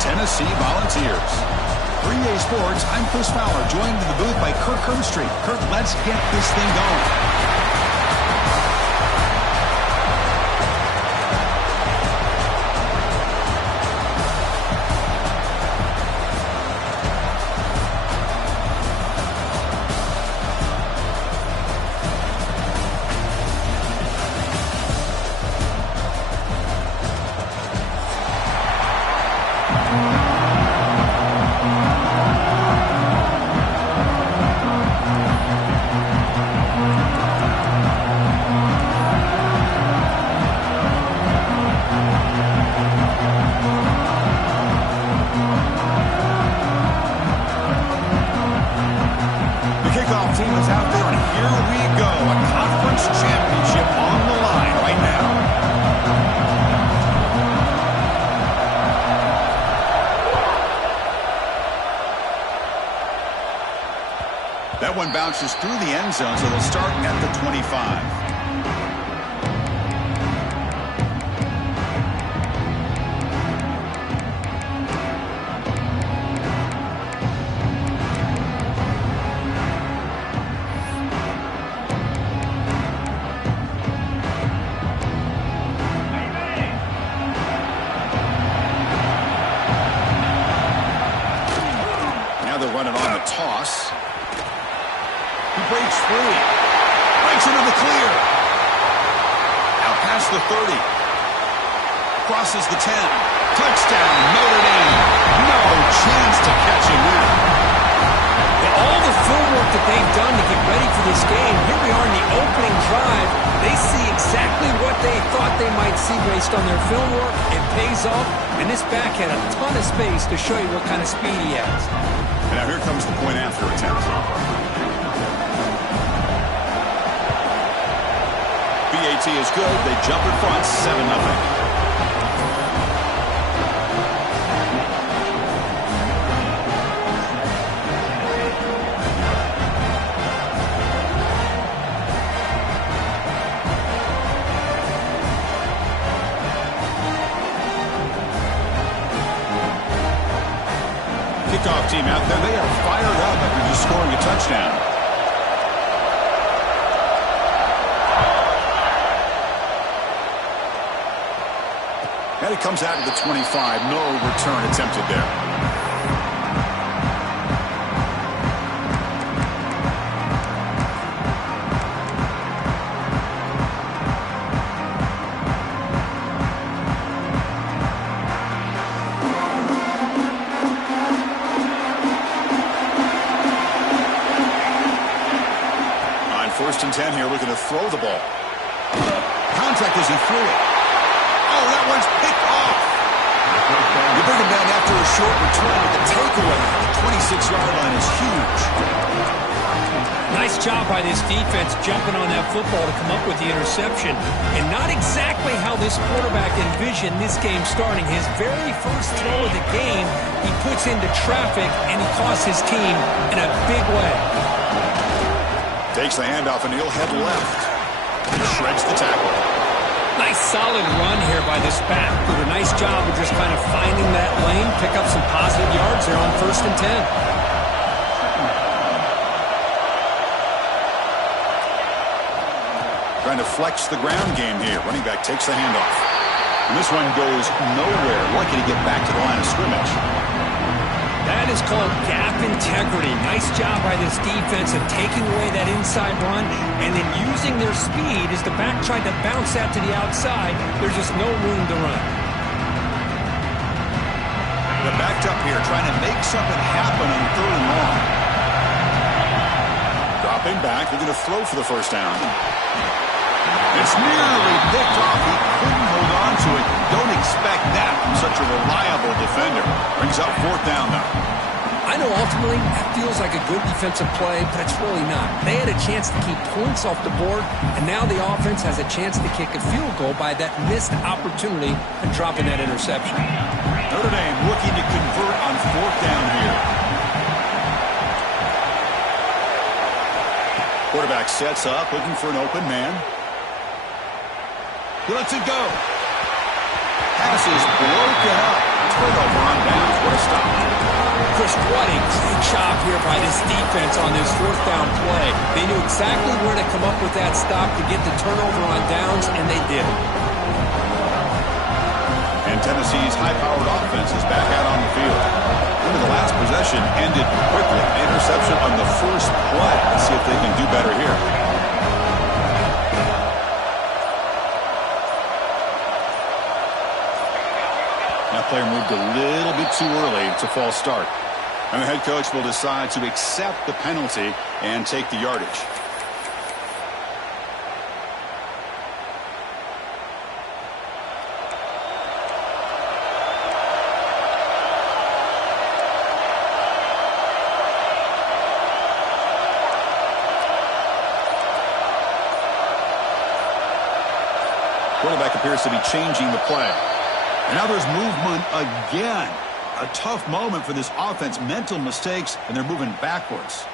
Tennessee Volunteers. 3A Sports, I'm Chris Fowler, joined in the booth by Kirk Herbstreit. Kirk, let's get this thing going. Team is out there, and here we go. A conference championship on the line right now. That one bounces through the end zone, so they'll start at the 25. Running on the toss. He breaks free. Breaks into the clear. Out past the 30. Crosses the 10. Touchdown, Notre Dame. No chance to catch him there. All the film work that they've done to get ready for this game, here we are in the opening drive. They see exactly what they thought they might see based on their film work. It pays off, and this back had a ton of space to show you what kind of speed he has. And now here comes the point after attempt. BAT is good. They jump in front, 7-0. Kickoff team out there. They are fired up after just scoring a touchdown. And it comes out of the 25. No return attempted there. First and 10 here, looking to throw the ball. Contact as he threw it. Oh, that one's picked off. You bring him down after a short return, but the takeaway at the 26-yard line is huge. Nice job by this defense jumping on that football to come up with the interception. And not exactly how this quarterback envisioned this game starting. His very first throw of the game, he puts into traffic, and he costs his team in a big way. Takes the handoff, and he'll head left. He shreds the tackle. Nice solid run here by this back. Did a nice job of just kind of finding that lane, pick up some positive yards there on 1st and 10. Trying to flex the ground game here. Running back takes the handoff. And this one goes nowhere. Lucky to get back to the line of scrimmage. That is called gap integrity. Nice job by this defense of taking away that inside run and then using their speed as the back tried to bounce that to the outside. There's just no room to run. They're backed up here trying to make something happen on 3rd and long. Dropping back, looking to throw for the first down. It's nearly picked off. He couldn't hold on to it. Don't expect that from such a reliable defender. Brings up 4th down, though. I know ultimately that feels like a good defensive play, but it's really not. They had a chance to keep points off the board, and now the offense has a chance to kick a field goal by that missed opportunity and dropping that interception. Notre Dame looking to convert on 4th down here. Quarterback sets up, looking for an open man. He lets it go. Pass is broken up. Turnover on down. a stop. Chris, what a great job here by this defense on this fourth down play. They knew exactly where to come up with that stop to get the turnover on downs, and they did it. And Tennessee's high-powered offense is back out on the field. Into the last possession ended quickly. Interception on the first play. Let's see if they can do better here. That player moved a little bit too early. It's a false start. And the head coach will decide to accept the penalty and take the yardage. Quarterback appears to be changing the play. And now there's movement again. A tough moment for this offense. Mental mistakes, and they're moving backwards.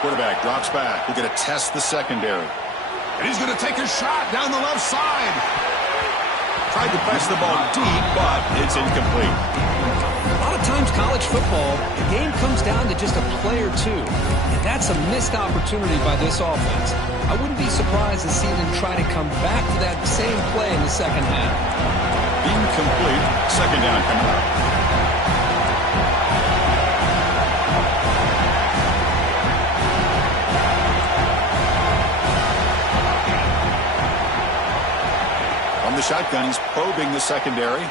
Quarterback drops back. We're going to test the secondary. And he's going to take a shot down the left side. Tried to press the ball deep, but it's incomplete. A lot of times college football, the game comes down to just a play or two. And that's a missed opportunity by this offense. I wouldn't be surprised to see them try to come back to that same play in the second half. Incomplete. Second down coming up. From the shotgun, he's probing the secondary.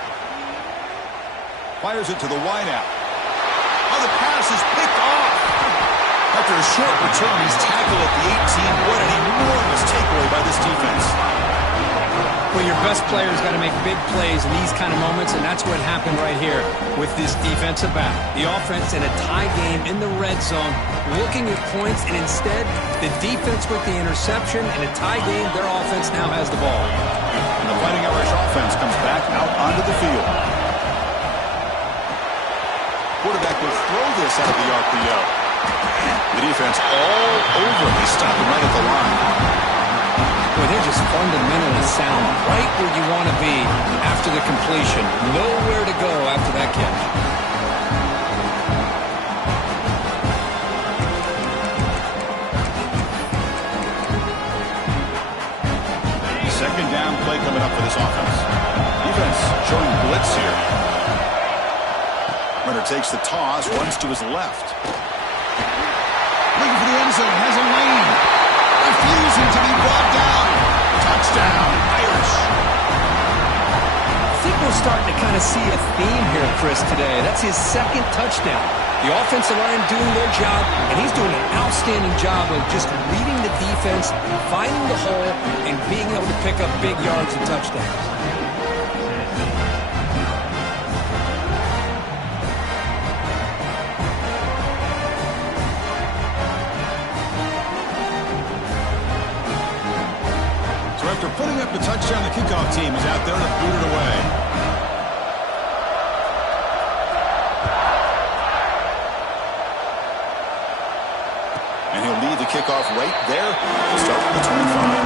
Fires it to the wideout. Oh, the pass is picked off. After a short return, he's tackled at the 18. What an enormous takeaway by this defense. Well, your best player's got to make big plays in these kind of moments, and that's what happened right here with this defensive back. The offense in a tie game in the red zone, looking at points, and instead, the defense with the interception. In a tie game, their offense now has the ball. And the Fighting Irish offense comes back out onto the field. Quarterback will throw this out of the RPO. The defense all over. They stop him right at the line. Boy, they're just fundamentally sound, right where you want to be after the completion. Nowhere to go after that catch. Second down play coming up for this offense. Defense showing blitz here. Runner takes the toss, runs to his left. Looking for the end zone, has a lane. Refusing to be brought down. Touchdown, Irish. I think we're starting to kind of see a theme here, Chris, today. That's his second touchdown. The offensive line doing their job, and he's doing an outstanding job of just reading the defense, finding the hole, and being able to pick up big yards and touchdowns. So after putting up the touchdown, the kickoff team is out there to boot it away. And he'll lead the kickoff right there to start with the 25.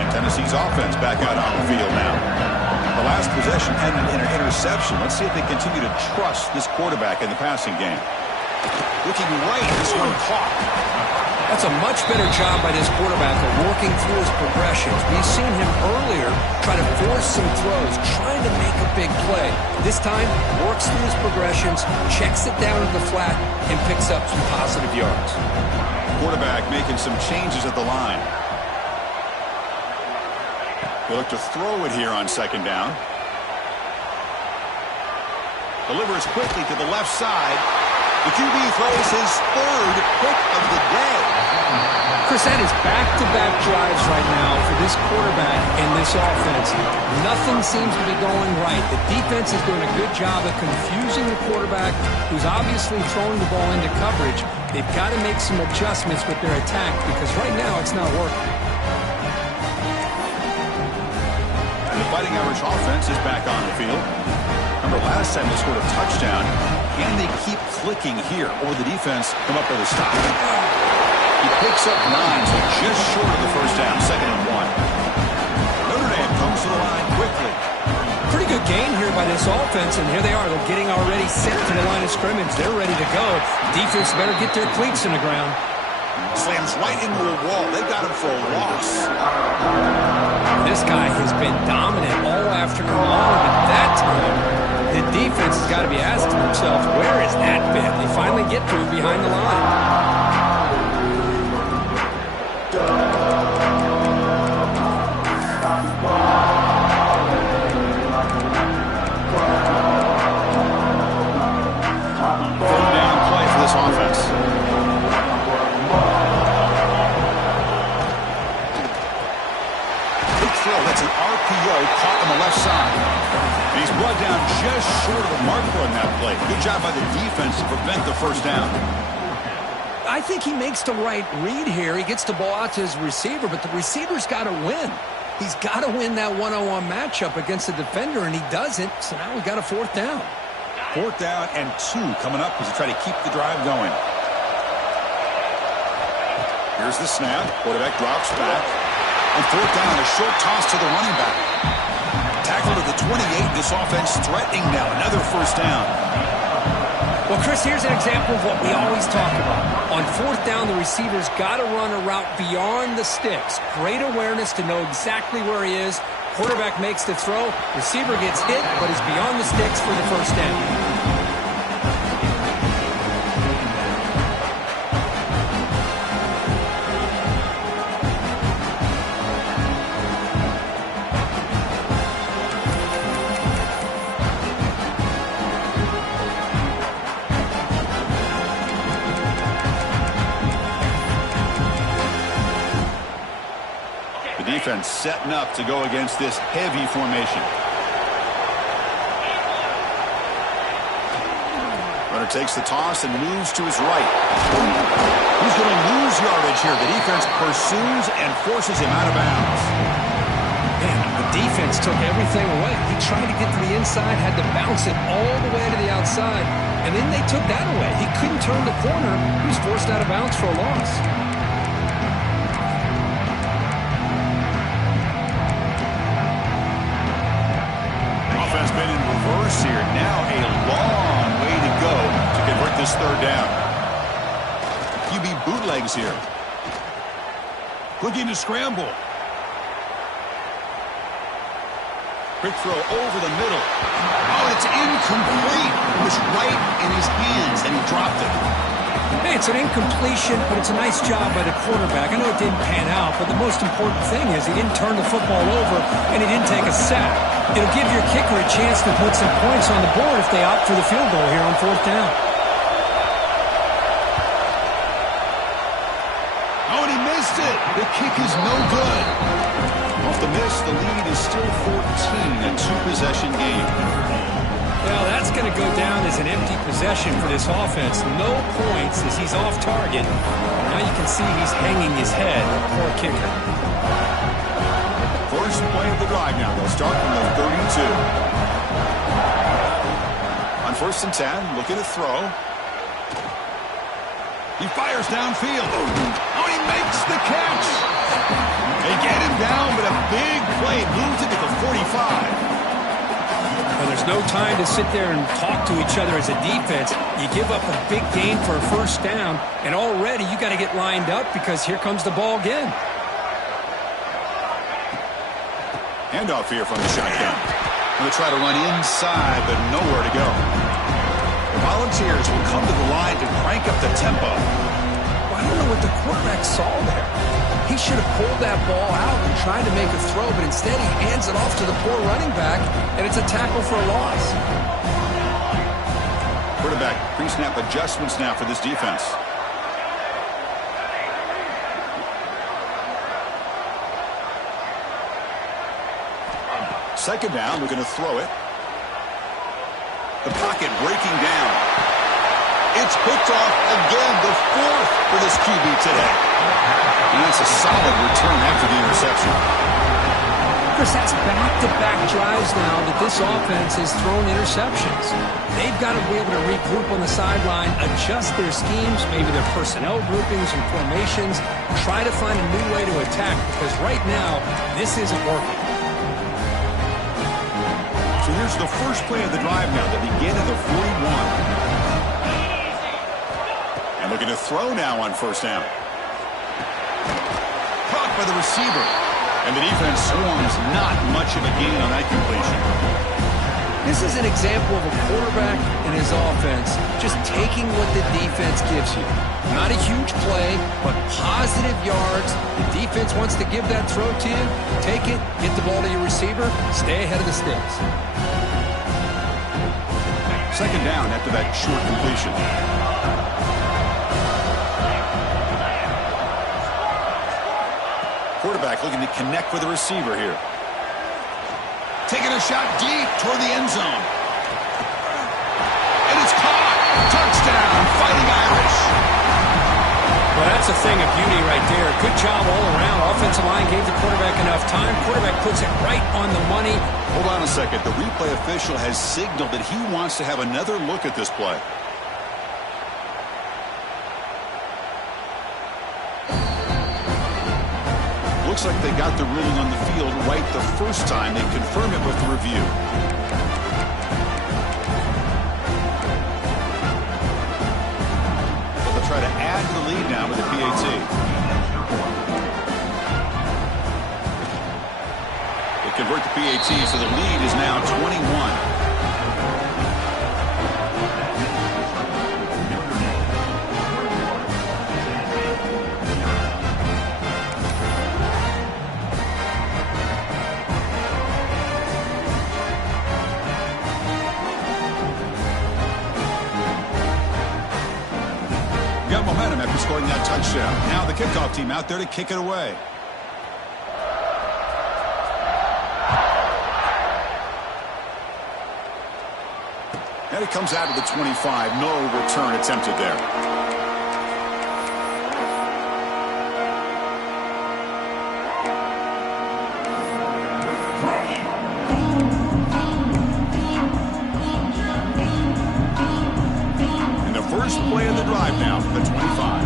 And Tennessee's offense back out on the field now. The last possession ended in an interception. Let's see if they continue to trust this quarterback in the passing game. Looking right, this one caught. That's a much better job by this quarterback of working through his progressions. We've seen him earlier try to force some throws, trying to make a big play. This time, works through his progressions, checks it down to the flat, and picks up some positive yards. Quarterback making some changes at the line. He'll look to throw it here on second down. Delivers quickly to the left side. The QB throws his third pick of the day. Chris, that is back-to-back drives right now for this quarterback and this offense. Nothing seems to be going right. The defense is doing a good job of confusing the quarterback, who's obviously throwing the ball into coverage. They've got to make some adjustments with their attack because right now it's not working. And the Fighting Irish offense is back on the field. Remember last time they scored a touchdown. Can they keep clicking here, or will the defense come up with a stop? He picks up 9, so just short of the first down, 2nd and 1. Notre Dame comes to the line quickly. Pretty good gain here by this offense, and here they are. They're getting already set to the line of scrimmage. They're ready to go. Defense better get their cleats in the ground. Slams right into a wall. They got him for a loss. This guy has been dominant all afternoon long, but that time, the defense has got to be asking themselves, where has that been? They finally get through behind the line. Offense. Big throw. That's an RPO caught on the left side. And he's brought down just short of the marker on that play. Good job by the defense to prevent the first down. I think he makes the right read here. He gets the ball out to his receiver, but the receiver's got to win. He's got to win that one-on-one matchup against the defender, and he doesn't. So now we got a 4th down. 4th down and 2 coming up as they try to keep the drive going. Here's the snap. Quarterback drops back. On 4th down, a short toss to the running back. Tackled at the 28. This offense threatening now. Another first down. Well, Chris, here's an example of what we always talk about. On 4th down, the receiver's got to run a route beyond the sticks. Great awareness to know exactly where he is. Quarterback makes the throw. Receiver gets hit, but is beyond the sticks for the first down. Defense setting up to go against this heavy formation. Runner takes the toss and moves to his right. He's going to lose yardage here. The defense pursues and forces him out of bounds. Man, the defense took everything away. He tried to get to the inside, had to bounce it all the way to the outside, and then they took that away. He couldn't turn the corner. He was forced out of bounds for a loss. Has been in reverse here. Now a long way to go to convert this 3rd down. QB bootlegs here. Looking to scramble. Quick throw over the middle. Oh, it's incomplete. It was right in his hands, and he dropped it. Hey, it's an incompletion, but it's a nice job by the quarterback. I know it didn't pan out, but the most important thing is he didn't turn the football over, and he didn't take a sack. It'll give your kicker a chance to put some points on the board if they opt for the field goal here on 4th down. Oh, and he missed it. The kick is no good. Off the miss, the lead is still 14, a 2-possession game. Well, that's going to go down as an empty possession for this offense. No points as he's off target. Now you can see he's hanging his head. Poor kicker. First play of the drive now. They'll start from the 32. On 1st and 10, looking to throw. He fires downfield. Oh, he makes the catch. They get him down, but a big play moves it to the 45. Well, there's no time to sit there and talk to each other as a defense. You give up a big gain for a first down, and already you got to get lined up because here comes the ball again. Handoff here from the shotgun. Going to try to run inside, but nowhere to go. The Volunteers will come to the line to crank up the tempo. Well, I don't know what the quarterback saw there. He should have pulled that ball out and tried to make a throw, but instead he hands it off to the poor running back, and it's a tackle for a loss. Quarterback pre-snap adjustments now for this defense. Second down, we're going to throw it. The pocket breaking down. It's picked off again. The 4th for this QB today. And that's a solid return after the interception. Chris, that's back-to-back drives now that this offense has thrown interceptions. They've got to be able to regroup on the sideline, adjust their schemes, maybe their personnel groupings and formations, try to find a new way to attack, because right now, this isn't working. So here's the first play of the drive now that begin at the 41. And looking to throw now on first down. Caught by the receiver. And the defense swarms, not much of a gain on that completion. This is an example of a quarterback and his offense just taking what the defense gives you. Not a huge play, but positive yards. The defense wants to give that throw to you. Take it, get the ball to your receiver, stay ahead of the sticks. Second down after that short completion. Quarterback looking to connect with the receiver here. Taking a shot deep toward the end zone. And it's caught. Touchdown, Fighting Irish. Well, that's a thing of beauty right there. Good job all around. Offensive line gave the quarterback enough time. Quarterback puts it right on the money. Hold on a second. The replay official has signaled that he wants to have another look at this play. Looks like they got the ruling on the field right the first time. They confirm it with the review. So they'll try to add to the lead now with the PAT. They convert the PAT, so the lead is now 21. Momentum after scoring that touchdown. Now the kickoff team out there to kick it away. And it comes out of the 25. No return attempted there. First play of the drive now from the 25.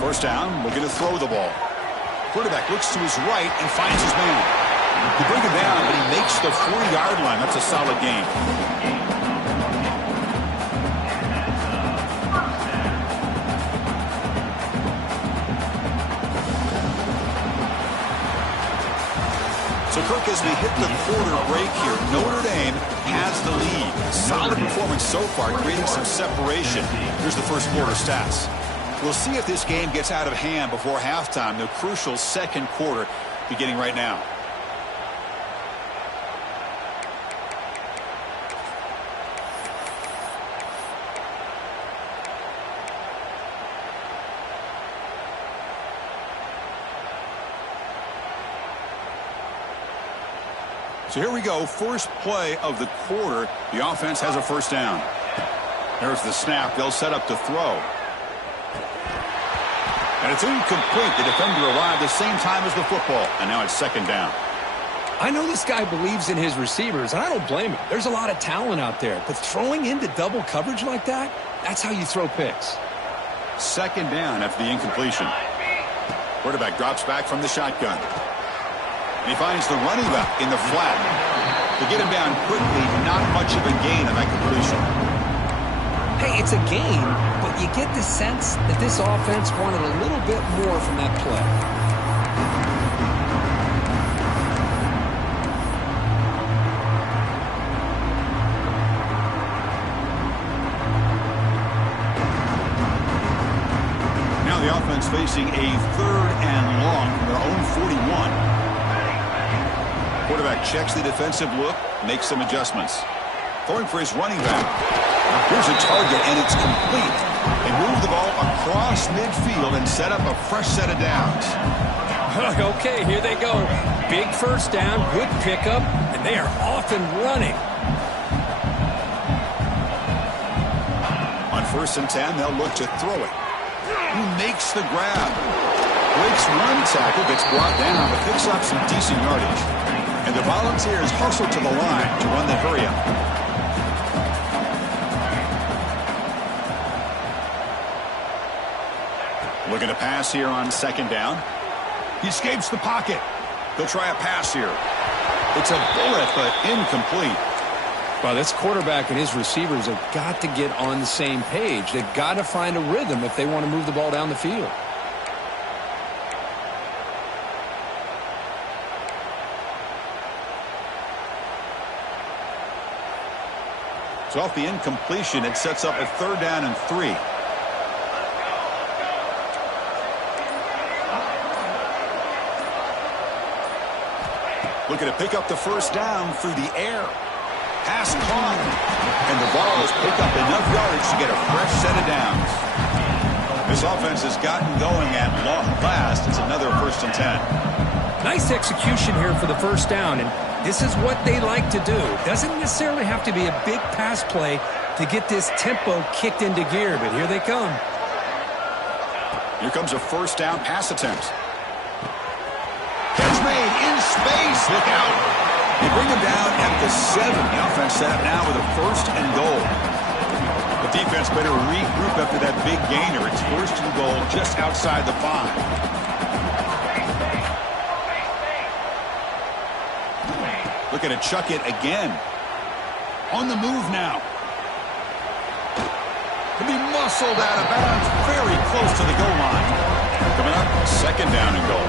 First down, looking to throw the ball. Quarterback looks to his right and finds his man. He brings him down, but he makes the 40-yard line. That's a solid gain. So, Kirk, as we hit the quarter break here, Notre Dame has the lead. Solid performance so far, creating some separation. Here's the first quarter stats. We'll see if this game gets out of hand before halftime, the crucial second quarter beginning right now. So here we go, first play of the quarter. The offense has a first down. There's the snap. They'll set up to throw. And it's incomplete. The defender arrived the same time as the football. And now it's second down. I know this guy believes in his receivers, and I don't blame him. There's a lot of talent out there. But throwing into double coverage like that, that's how you throw picks. Second down after the incompletion. Quarterback drops back from the shotgun. And he finds the running back in the flat. To get him down quickly, not much of a gain on that completion. Hey, it's a gain, but you get the sense that this offense wanted a little bit more from that play. Now the offense facing a third and long from their own 41. Quarterback checks the defensive look, makes some adjustments. Throwing for his running back. Here's a target, and it's complete. They move the ball across midfield and set up a fresh set of downs. Okay, here they go. Big first down, good pickup, and they are off and running. On 1st and 10, they'll look to throw it. Who makes the grab? Breaks one tackle, gets brought down, but picks up some decent yardage. And the Volunteers hustle to the line to run the hurry-up. Looking to pass here on 2nd down. He escapes the pocket. They'll try a pass here. It's a bullet, but incomplete. Well, this quarterback and his receivers have got to get on the same page. They've got to find a rhythm if they want to move the ball down the field. So off the incompletion, it sets up a 3rd down and 3. Looking to pick up the 1st down through the air. Pass caught. And the Vols pick up enough yardage to get a fresh set of downs. This offense has gotten going at long last. It's another 1st and 10. Nice execution here for the 1st down, and this is what they like to do. Doesn't necessarily have to be a big pass play to get this tempo kicked into gear, but here they come. Here comes a 1st down pass attempt. Catch made in space. Look out. They bring him down at the 7. The offense set up now with a 1st and goal. The defense better regroup after that big gainer. It's 1st and goal just outside the 5. Looking to chuck it again. On the move now. To be muscled out of bounds, very close to the goal line. Coming up, 2nd down and goal.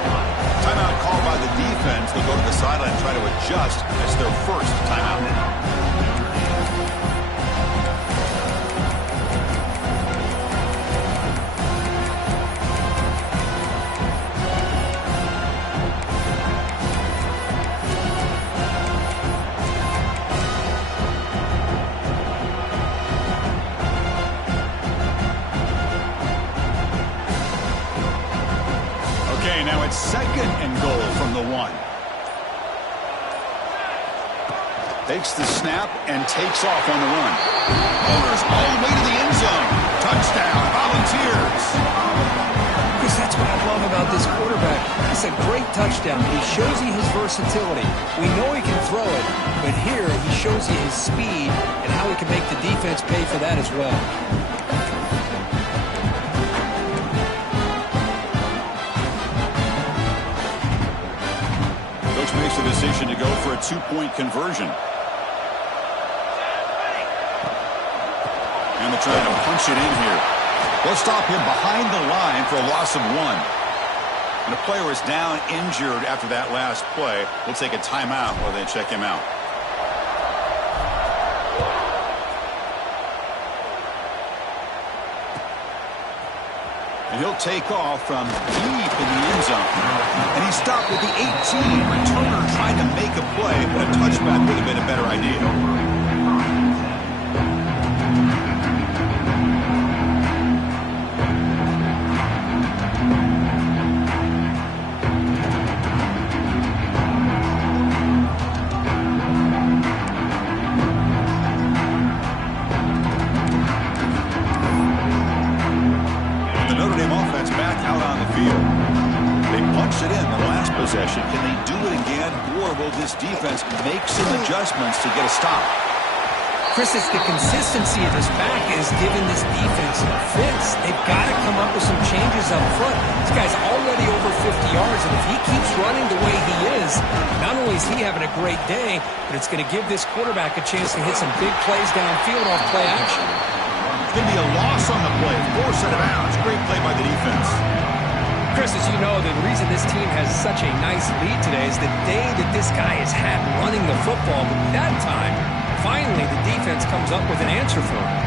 Timeout called by the defense. They'll go to the sideline and try to adjust. It's their 1st timeout. Now it's 2nd and goal from the 1. Takes the snap and takes off on the run. Motors all the way to the end zone. Touchdown, Volunteers. Because that's what I love about this quarterback. It's a great touchdown. He shows you his versatility. We know he can throw it, but here he shows you his speed and how he can make the defense pay for that as well. Makes the decision to go for a 2-point conversion. And they're trying to punch it in here. They'll stop him behind the line for a loss of 1. And the player is down injured after that last play. We'll take a timeout while they check him out. And he'll take off from deep in the end zone. And he stopped at the 18. Returner trying to make a play, but a touchback would have been a better idea. Possession. Can they do it again, or will this defense make some adjustments to get a stop? Chris, it's the consistency of his back is giving this defense fits. They've got to come up with some changes up front. This guy's already over 50 yards, and if he keeps running the way he is, not only is he having a great day, but it's going to give this quarterback a chance to hit some big plays downfield off play action. It's going to be a loss on the play. 4 set of bounds. Great play by the defense. Chris, as you know, the reason this team has such a nice lead today is the day that this guy has had running the football. But that time, finally, the defense comes up with an answer for him.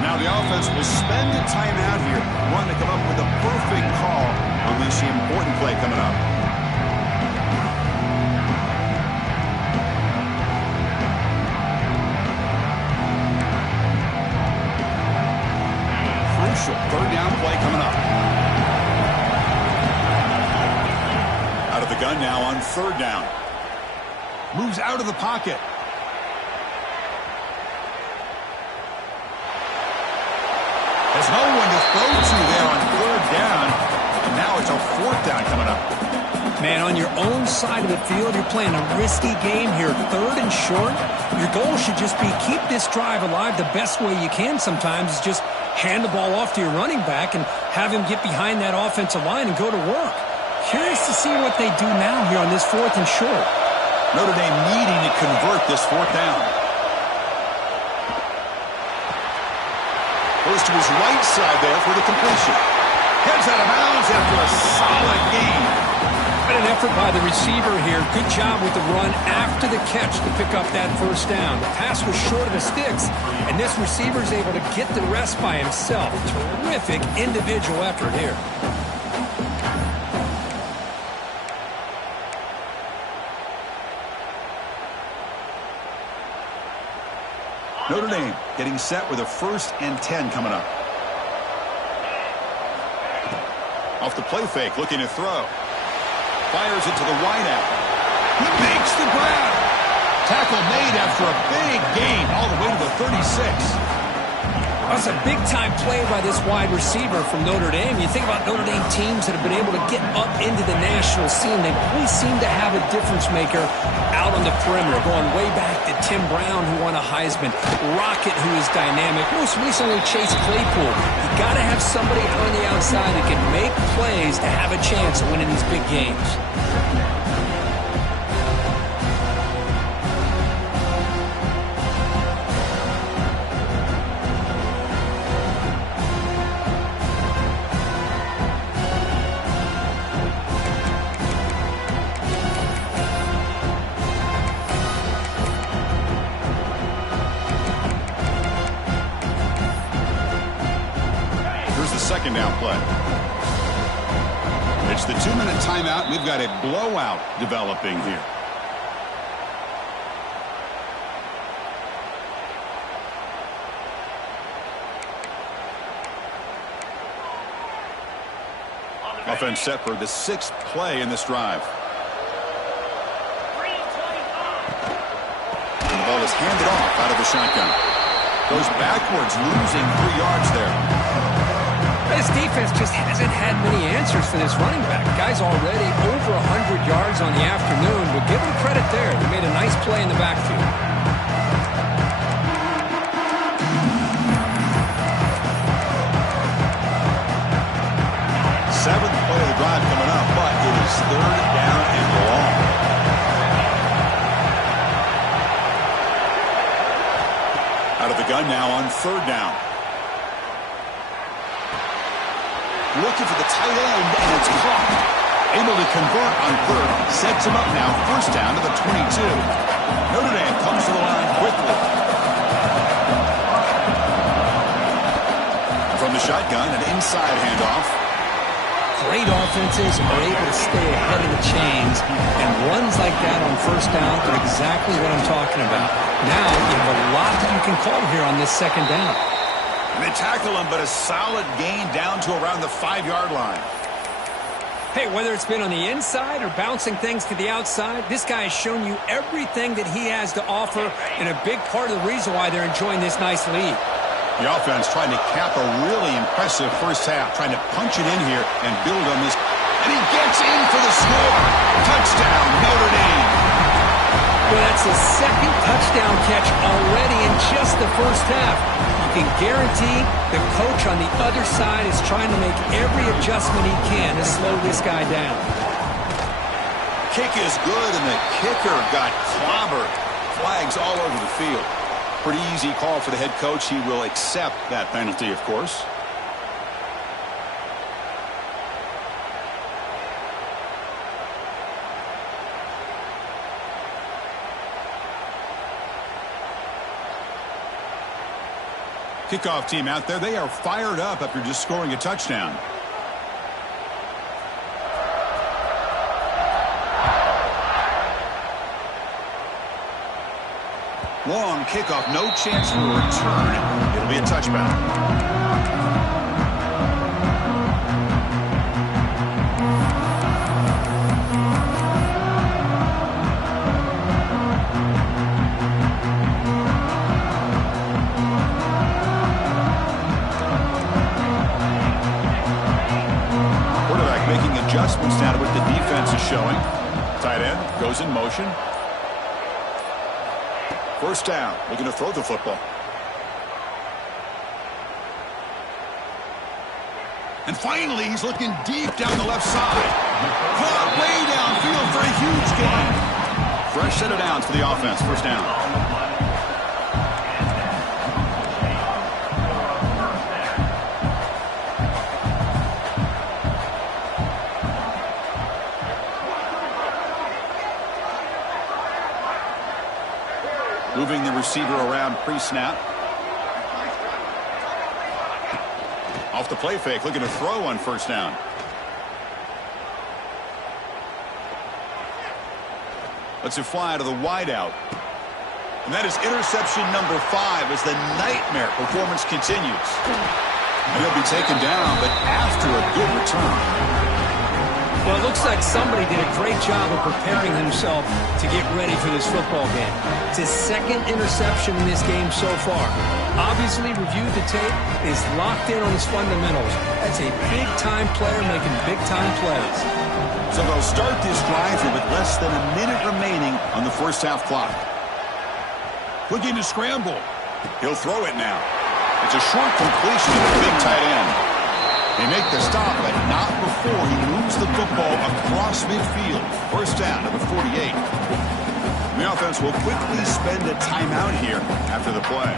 Now the offense will spend a timeout here. One to come up with a perfect call. Unleash the important play coming up. Crucial third down play coming up. Out of the gun now on third down. Moves out of the pocket. There's no one to throw to there on third down. And now it's a fourth down coming up. Man, on your own side of the field, you're playing a risky game here. Third and short. Your goal should just be keep this drive alive the best way you can sometimes is just hand the ball off to your running back and have him get behind that offensive line and go to work. Curious to see what they do now here on this fourth and short. Notre Dame needing to convert this fourth down. Goes to his right side there for the completion. Heads out of bounds after a solid gain. An effort by the receiver here. Good job with the run after the catch to pick up that first down. The pass was short of the sticks, and this receiver is able to get the rest by himself. Terrific individual effort here. Notre Dame getting set with a 1st and 10 coming up. Off the play fake, looking to throw. Fires it to the wideout. He makes the grab. Tackle made after a big gain all the way to the 36. That's a big-time play by this wide receiver from Notre Dame. You think about Notre Dame teams that have been able to get up into the national scene. They always seem to have a difference maker out on the perimeter, going way back to Tim Brown, who won a Heisman, Rocket, who is dynamic, most recently Chase Claypool. You got to have somebody on the outside that can make plays to have a chance of winning these big games. Second down play. It's the 2-minute timeout. We've got a blowout developing here. Offense set for the 6th play in this drive. And the ball is handed off out of the shotgun. Goes backwards, losing 3 yards there. This defense just hasn't had many answers for this running back. Guy's already over 100 yards on the afternoon, but give him credit there. They made a nice play in the backfield. Seventh play of the drive coming up, but it is third down and long. Out of the gun now on third down. Looking for the tight end, and it's caught. Able to convert on third. Sets him up now. First down to the 22. Notre Dame comes to the line quickly. From the shotgun, an inside handoff. Great offenses are able to stay ahead of the chains, and runs like that on first down are exactly what I'm talking about. Now you have a lot that you can call here on this second down. And they tackle him, but a solid gain down to around the 5-yard line. Hey, whether it's been on the inside or bouncing things to the outside, this guy has shown you everything that he has to offer, and a big part of the reason why they're enjoying this nice lead. The offense trying to cap a really impressive first half, trying to punch it in here and build on this. And he gets in for the score. Touchdown, Notre Dame. Well, that's his second touchdown catch already in just the first half. You can guarantee the coach on the other side is trying to make every adjustment he can to slow this guy down. Kick is good, and the kicker got clobbered. Flags all over the field. Pretty easy call for the head coach. He will accept that penalty, of course. Kickoff team out there, they are fired up after just scoring a touchdown. Long kickoff, no chance for a return. It'll be a touchback. adjustments now to what the defense is showing. Tight end goes in motion. First down. Looking to throw the football. And finally, he's looking deep down the left side. Caught way downfield for a huge gain. Fresh set of downs for the offense. First down. Moving the receiver around pre-snap. Off the play fake, looking to throw on first down. Lets it fly to the wideout. And that is interception number 5 as the nightmare performance continues. And he'll be taken down, but after a good return. Well, it looks like somebody did a great job of preparing himself to get ready for this football game. It's his second interception in this game so far. Obviously reviewed the tape, is locked in on his fundamentals. That's a big-time player making big-time plays. So they'll start this drive here with less than a minute remaining on the first half clock. Looking to scramble. He'll throw it now. It's a short completion to the big tight end. They make the stop, but not before he moves the football across midfield. First down to the 48. The offense will quickly spend a timeout here after the play.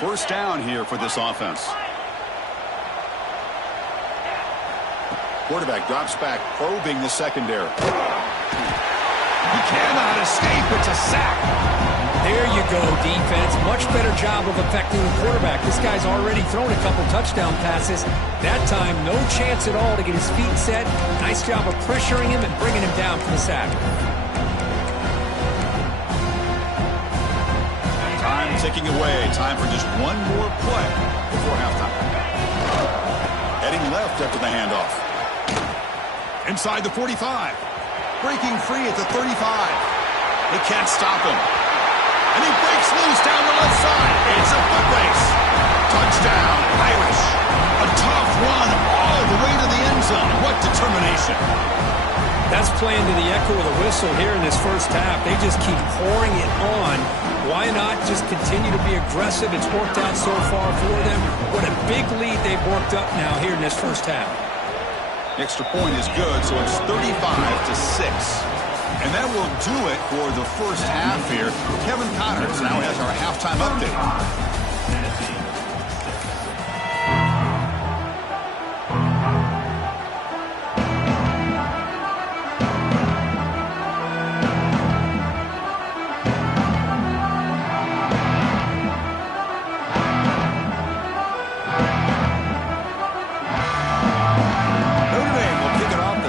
First down here for this offense. Quarterback drops back, probing the secondary. He cannot escape. It's a sack. There you go, defense. Much better job of affecting the quarterback. This guy's already thrown a couple touchdown passes. That time, no chance at all to get his feet set. Nice job of pressuring him and bringing him down for the sack. Time ticking away. Time for just one more play before halftime. Heading left after the handoff. Inside the 45. Breaking free at the 35. They can't stop him. And he breaks loose down the left side. It's a foot race. Touchdown, Irish. A tough run all the way to the end zone. What determination. That's playing to the echo of the whistle here in this first half. They just keep pouring it on. Why not just continue to be aggressive? It's worked out so far for them. What a big lead they've worked up now here in this first half. The extra point is good, so it's 35-6. And that will do it for the first half here. Kevin Connors now has our halftime update.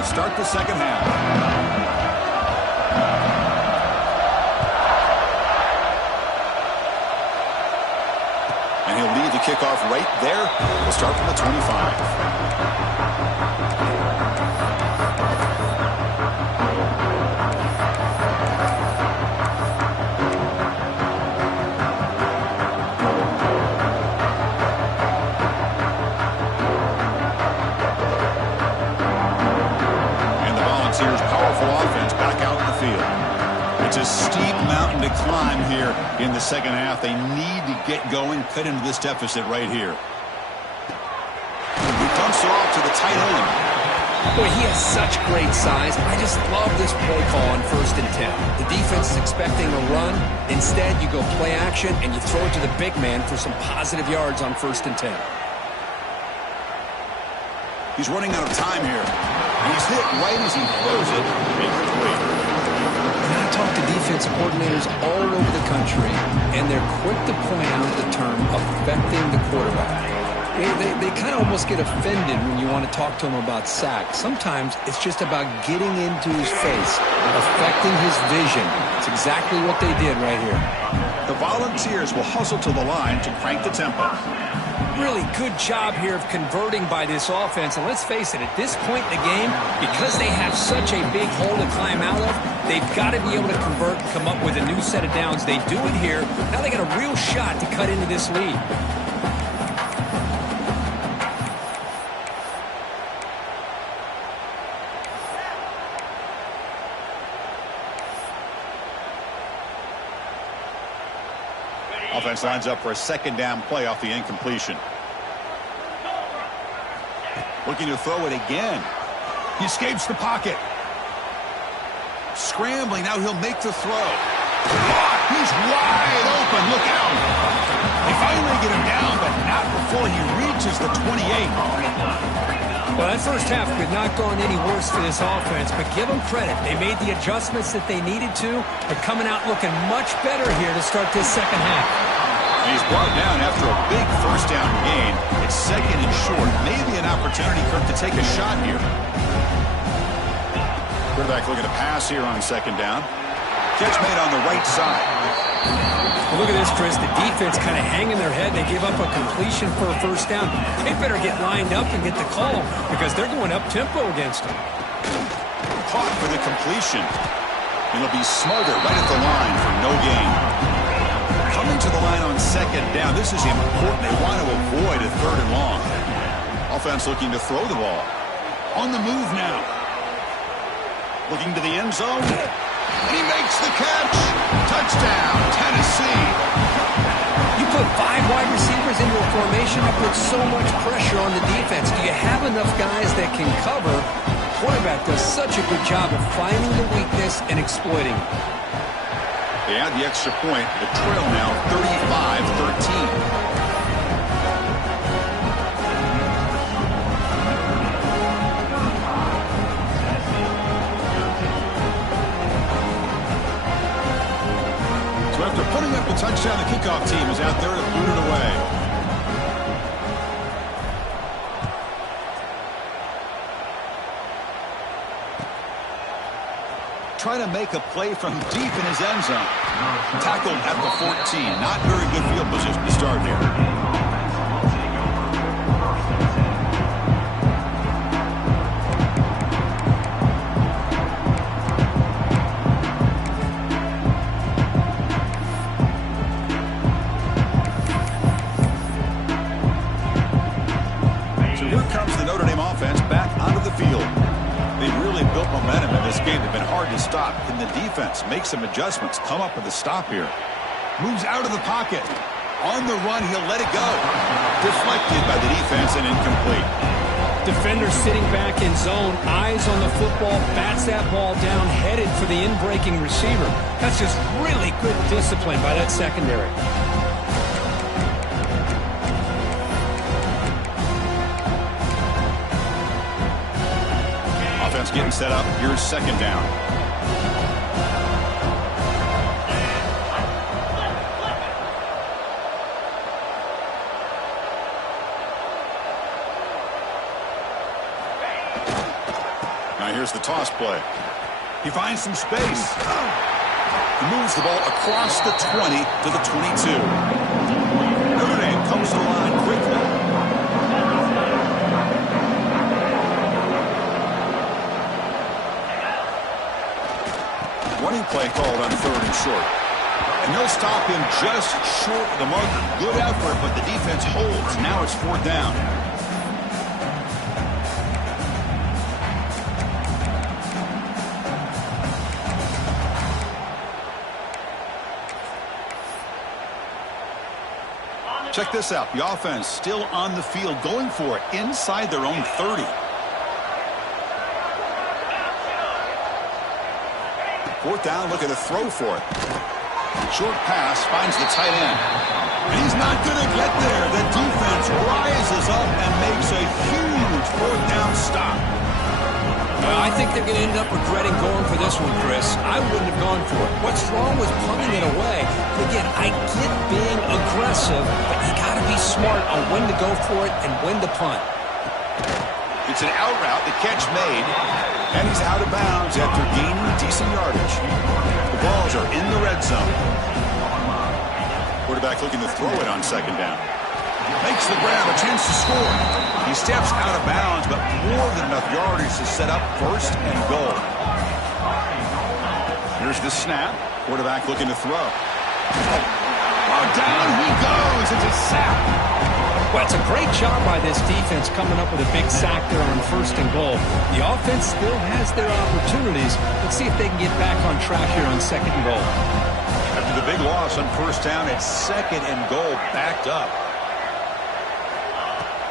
Start the second half. And he'll lead the kickoff right there. We'll start from the 25. It's a steep mountain to climb here in the second half. They need to get going, cut into this deficit right here. He dumps it off to the tight end. Boy, he has such great size. I just love this play call on 1st and 10. The defense is expecting a run. Instead, you go play action and you throw it to the big man for some positive yards on 1st and 10. He's running out of time here. And he's hit right as he throws it. I talk to defensive coordinators all over the country, and they're quick to point out the term affecting the quarterback. They kind of almost get offended when you want to talk to them about sacks. Sometimes it's just about getting into his face, affecting his vision. It's exactly what they did right here. The Volunteers will hustle to the line to crank the tempo. Really good job here of converting by this offense. And let's face it, at this point in the game, because they have such a big hole to climb out of, they've got to be able to convert and come up with a new set of downs. They do it here. Now they got a real shot to cut into this lead. Offense lines up for a second down play off the incompletion. Looking to throw it again. He escapes the pocket. Scrambling. Now he'll make the throw. He's wide open. Look out. They finally get him down, but not before he reaches the 28. Well, that first half could not gone any worse for this offense, but give them credit. They made the adjustments that they needed to. They're coming out looking much better here to start this second half. And he's brought down after a big first down gain. It's second and short. Maybe an opportunity for him to take a shot here. Quarterback looking to pass here on second down. Catch made on the right side. Well, look at this, Chris. The defense kind of hanging their head. They give up a completion for a first down. They better get lined up and get the call because they're going up-tempo against them. Caught for the completion. It'll be Smothered right at the line for no gain. Coming to the line on second down. This is important. They want to avoid a third and long. Offense looking to throw the ball. On the move now. Looking to the end zone. And he makes the catch. Touchdown, Tennessee. You put 5 wide receivers into a formation, you put so much pressure on the defense. Do you have enough guys that can cover? Quarterback does such a good job of finding the weakness and exploiting it. They add the extra point. The trail now 35-13. After putting up the touchdown, the kickoff team is out there to boot it away. Trying to make a play from deep in his end zone. Tackled at the 14. Not very good field position to start here. Stop. Can the defense make some adjustments? Come up with a stop here. Moves out of the pocket. On the run, he'll let it go. Deflected by the defense and incomplete. Defender sitting back in zone, eyes on the football, bats that ball down, headed for the in-breaking receiver. That's just really good discipline by that secondary. Offense getting set up. Here's second down. Now here's the toss play. He finds some space. He moves the ball across the 20 to the 22. Notre Dame comes to the line quickly. Running play called on third and short. And they'll stop him just short of the marker. Good effort, but the defense holds. Now it's fourth down. Check this out. The offense still on the field, going for it inside their own 30. Fourth down, look at the throw for it. Short pass finds the tight end. And he's not going to get there. The defense rises up and makes a huge fourth down stop. I think they're going to end up regretting going for this one, Chris. I wouldn't have gone for it. What's wrong with punting it away? Again, I get being aggressive, but you got to be smart on when to go for it and when to punt. It's an out route, the catch made, and he's out of bounds after gaining decent yardage. The balls are in the red zone. Quarterback looking to throw it on second down. Makes the grab, a chance to score. He steps out of bounds, but more than enough yardage to set up first and goal. Here's the snap. Quarterback looking to throw. Oh, down he goes. It's a sack. Well, it's a great job by this defense coming up with a big sack there on first and goal. The offense still has their opportunities. Let's see if they can get back on track here on second and goal. After the big loss on first down, it's second and goal backed up.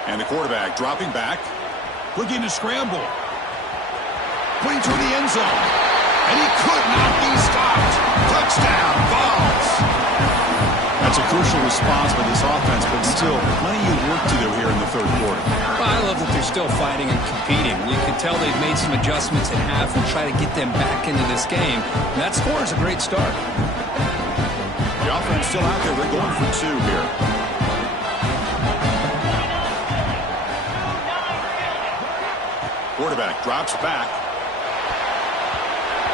And the quarterback dropping back, looking to scramble. Putting toward the end zone. And he could not be stopped. Touchdown, Vols. That's a crucial response by this offense, but still plenty of work to do here in the third quarter. Well, I love that they're still fighting and competing. You can tell they've made some adjustments at half and try to get them back into this game. And that score is a great start. The offense still out there. They're going for two here. Quarterback drops back.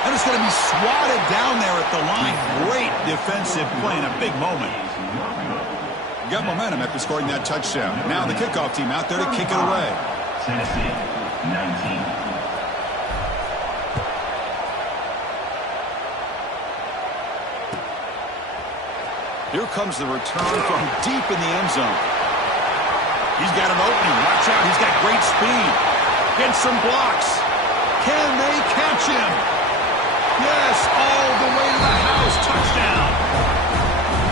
And it's going to be swatted down there at the line. Great defensive play in a big moment. Got momentum after scoring that touchdown. Now the kickoff team out there to kick it away. Tennessee, 19. Here comes the return from deep in the end zone. He's got an opening. Watch out. He's got great speed. Gets some blocks. Can they catch him? Yes, all the way to the house. Touchdown.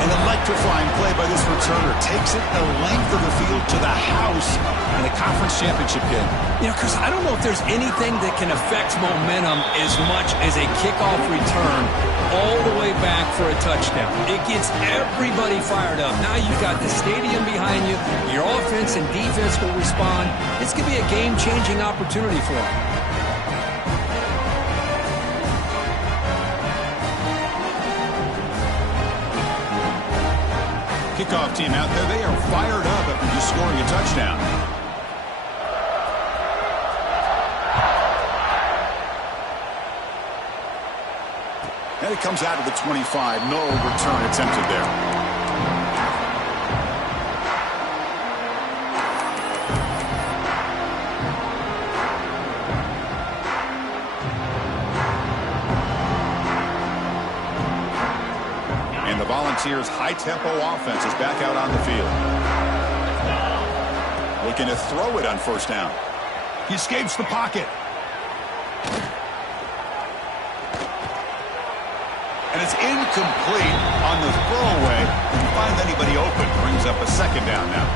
An electrifying play by this returner. Takes it the length of the field to the house in a conference championship game. You know, Chris, I don't know if there's anything that can affect momentum as much as a kickoff return all the way back for a touchdown. It gets everybody fired up. Now you've got the stadium behind you. Your offense and defense will respond. It's going to be a game-changing opportunity for them. Kickoff team out there, they are fired up after just scoring a touchdown. And it comes out of the 25. No return attempted there. Volunteers' high-tempo offense is back out on the field. Looking to throw it on first down. He escapes the pocket. And it's incomplete on the throwaway. Didn't find anybody open. Brings up a second down now.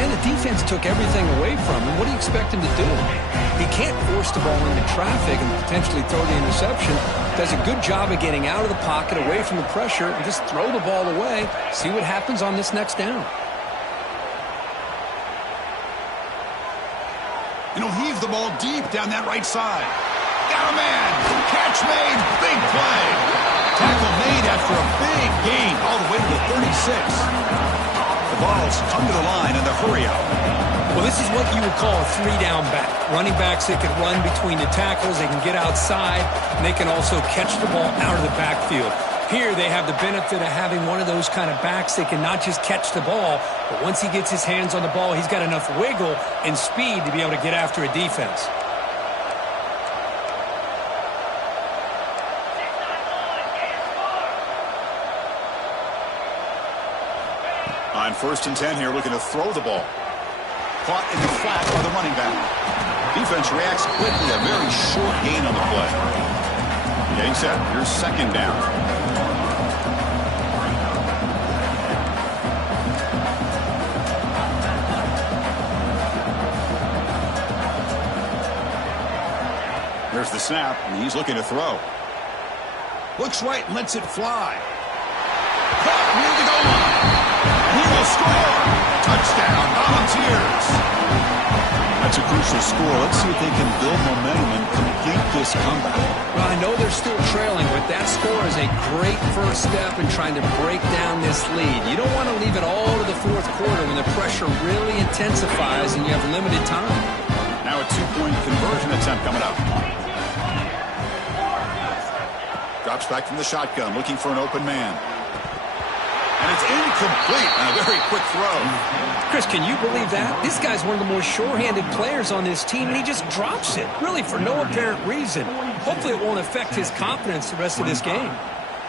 Man, the defense took everything away from him. What do you expect him to do? He can't force the ball into traffic and potentially throw the interception. Does a good job of getting out of the pocket, away from the pressure, and just throw the ball away. See what happens on this next down. And he'll heave the ball deep down that right side. Got a man. Catch made. Big play. Tackle made after a big gain all the way to the 36. The Vols come to the line in the hurry out. Well, this is what you would call a three-down back. Running backs that can run between the tackles, they can get outside, and they can also catch the ball out of the backfield. Here they have the benefit of having one of those kind of backs that can not just catch the ball, but once he gets his hands on the ball, he's got enough wiggle and speed to be able to get after a defense. On 1st and 10 here, looking to throw the ball. Caught in the flat by the running back. Defense reacts quickly. A very short gain on the play. Getting set. Here's second down. There's the snap, and he's looking to throw. Looks right and lets it fly. Caught near the goal line. He will score. Touchdown, Volunteers. That's a crucial score. Let's see if they can build momentum and complete this comeback. Well, I know they're still trailing, but that score is a great first step in trying to break down this lead. You don't want to leave it all to the fourth quarter when the pressure really intensifies and you have limited time. Now a two-point conversion attempt coming up. Drops back from the shotgun, looking for an open man. And it's incomplete on a very quick throw. Chris, can you believe that? This guy's one of the more sure-handed players on this team, and he just drops it, really for no apparent reason. Hopefully it won't affect his confidence the rest of this game.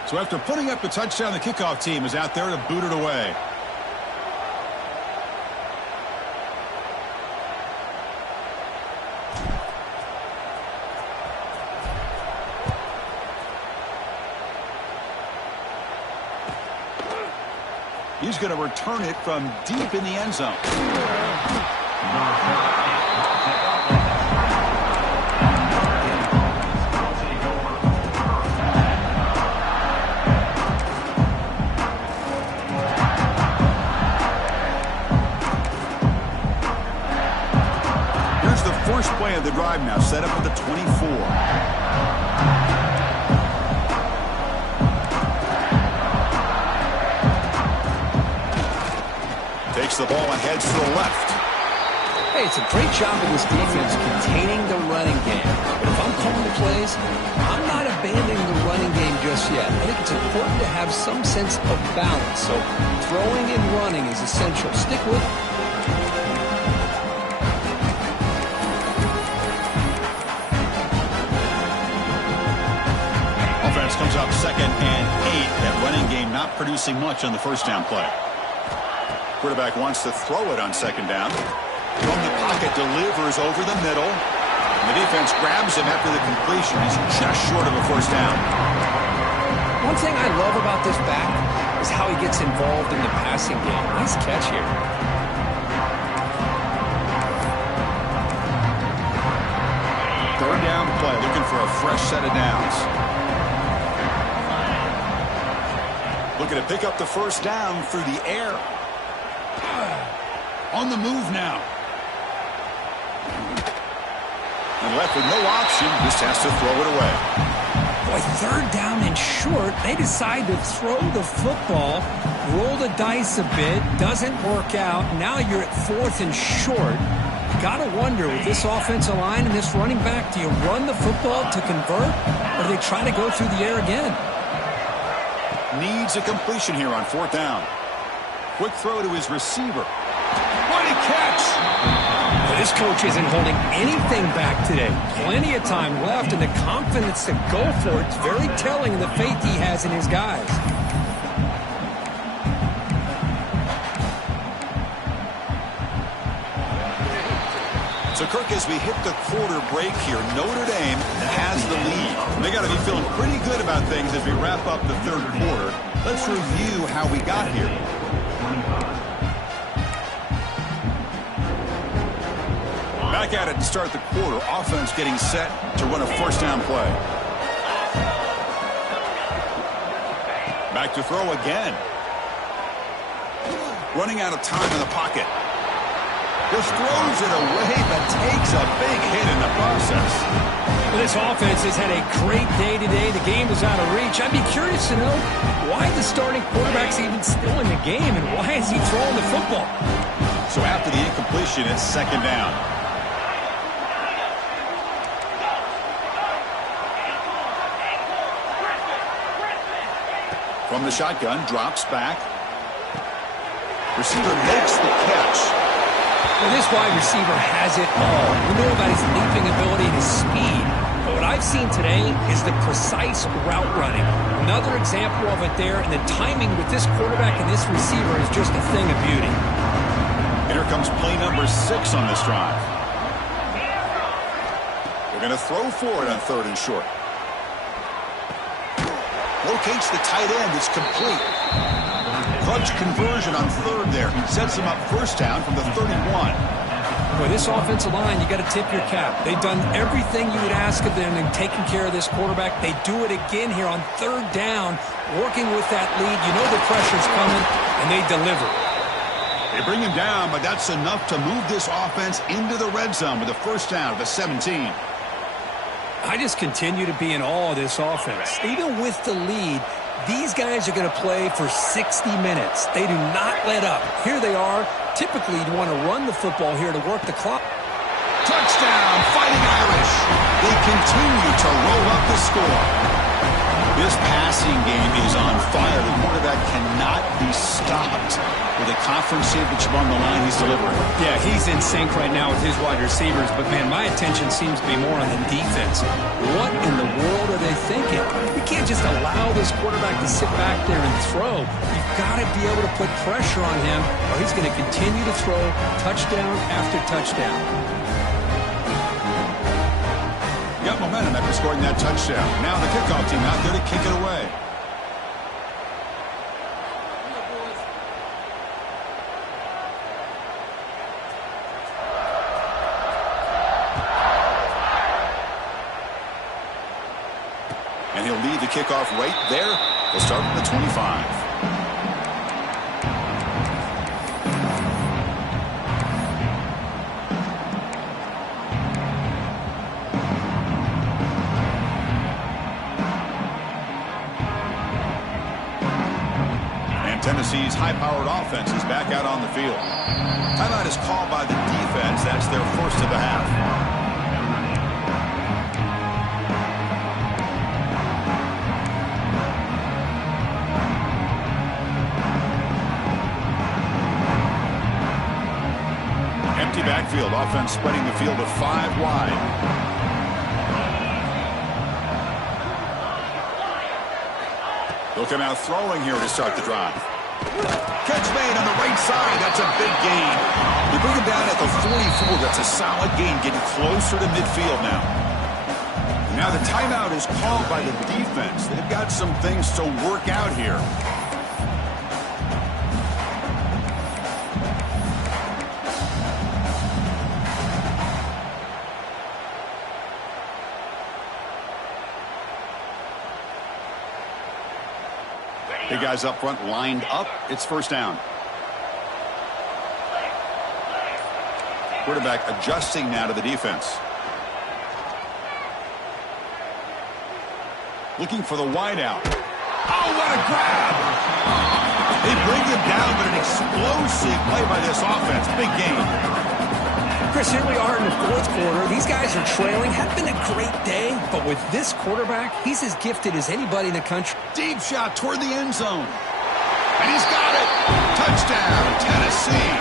So after putting up the touchdown, the kickoff team is out there to boot it away. He's going to return it from deep in the end zone. Here's the first play of the drive now, set up at the 24. Takes the ball and heads to the left. Hey, it's a great job of this defense containing the running game. But if I'm calling the plays, I'm not abandoning the running game just yet. I think it's important to have some sense of balance. So throwing and running is essential. Stick with it. Offense comes up 2nd and 8. That running game not producing much on the first down play. Quarterback wants to throw it on 2nd down. From the pocket, delivers over the middle. And the defense grabs him after the completion. He's just short of a first down. One thing I love about this back is how he gets involved in the passing game. Nice catch here. Third down play, looking for a fresh set of downs. Looking to pick up the first down through the air. On the move now. And left with no option, just has to throw it away. Boy, 3rd down and short. They decide to throw the football, roll the dice a bit, doesn't work out. Now you're at 4th and short. Got to wonder, with this offensive line and this running back, do you run the football to convert, or do they try to go through the air again? Needs a completion here on 4th down. Quick throw to his receiver. What a catch! Well, this coach isn't holding anything back today. Plenty of time left, and the confidence to go for it is very telling of the faith he has in his guys. So, Kirk, as we hit the quarter break here, Notre Dame has the lead. They got to be feeling pretty good about things as we wrap up the 3rd quarter. Let's review how we got here. Back at it to start the quarter. Offense getting set to run a first down play. Back to throw again. Running out of time in the pocket. Just throws it away, but takes a big hit in the process. Well, this offense has had a great day today. The game is out of reach. I'd be curious to know why the starting quarterback's even still in the game, and why is he throwing the football? So after the incompletion, it's 2nd down. From the shotgun, drops back. Receiver makes the catch. Well, this wide receiver has it all. We know about his leaping ability and his speed. But what I've seen today is the precise route running. Another example of it there, and the timing with this quarterback and this receiver is just a thing of beauty. And here comes play number 6 on this drive. They're going to throw for it on 3rd and short. Locates the tight end. It's complete. Clutch conversion on 3rd there. Sets him up first down from the 31. Boy, this offensive line, you got to tip your cap. They've done everything you would ask of them in taking care of this quarterback. They do it again here on 3rd down, working with that lead. You know the pressure's coming, and they deliver. They bring him down, but that's enough to move this offense into the red zone with a first down at the 17. I just continue to be in awe of this offense. Even with the lead, these guys are going to play for 60 minutes. They do not let up. Here they are. Typically, you want to run the football here to work the clock. Touchdown, Fighting Irish. They continue to roll up the score. This passing game is on fire. The quarterback cannot be stopped. With a conference championship on the line, he's delivering. Yeah, he's in sync right now with his wide receivers, but, man, my attention seems to be more on the defense. What in the world are they thinking? You can't just allow this quarterback to sit back there and throw. You've got to be able to put pressure on him, or he's going to continue to throw touchdown after touchdown. Got momentum after scoring that touchdown. Now the kickoff team out there to kick it away. And he'll lead the kickoff right there. He'll start from the 25. Tennessee's high-powered offense is back out on the field. Timeout is called by the defense. That's their first of the half. Empty backfield. Offense spreading the field to 5 wide. They'll come out throwing here to start the drive. Catch made on the right side. That's a big gain. They bring him down at the 44. That's a solid gain, getting closer to midfield now. Now the timeout is called by the defense. They've got some things to work out here. The guys up front lined up. It's first down. Quarterback adjusting now to the defense. Looking for the wide out. Oh, what a grab! They bring him down, but an explosive play by this offense. Big game. Chris, here we are in the fourth quarter. These guys are trailing. Had been a great day, but with this quarterback, he's as gifted as anybody in the country. Deep shot toward the end zone. And he's got it. Touchdown, Tennessee.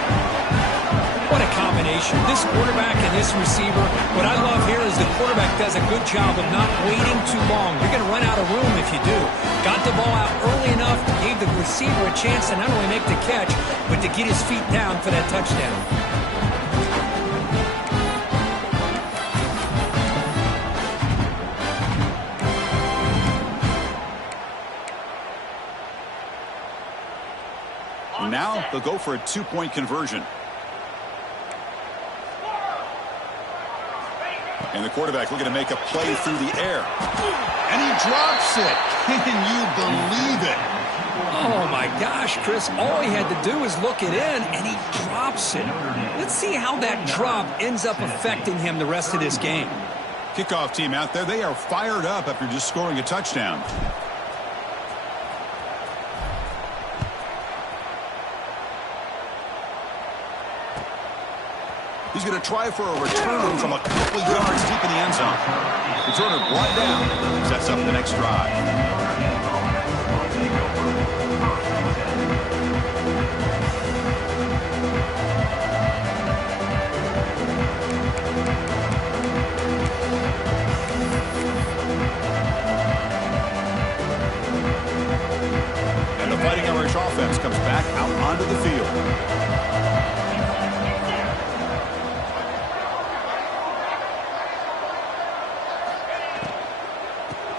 What a combination. This quarterback and this receiver. What I love here is the quarterback does a good job of not waiting too long. You're going to run out of room if you do. Got the ball out early enough, gave the receiver a chance to not only make the catch, but to get his feet down for that touchdown. Now they'll go for a 2-point conversion. And the quarterback looking to make a play through the air. And he drops it. Can you believe it? Oh, my gosh, Chris. All he had to do is look it in, and he drops it. Let's see how that drop ends up affecting him the rest of this game. Kickoff team out there. They are fired up after just scoring a touchdown. He's going to try for a return from a couple yards deep in the end zone. Returner brought down. Sets up the next drive. And the Fighting Irish offense comes back out onto the field.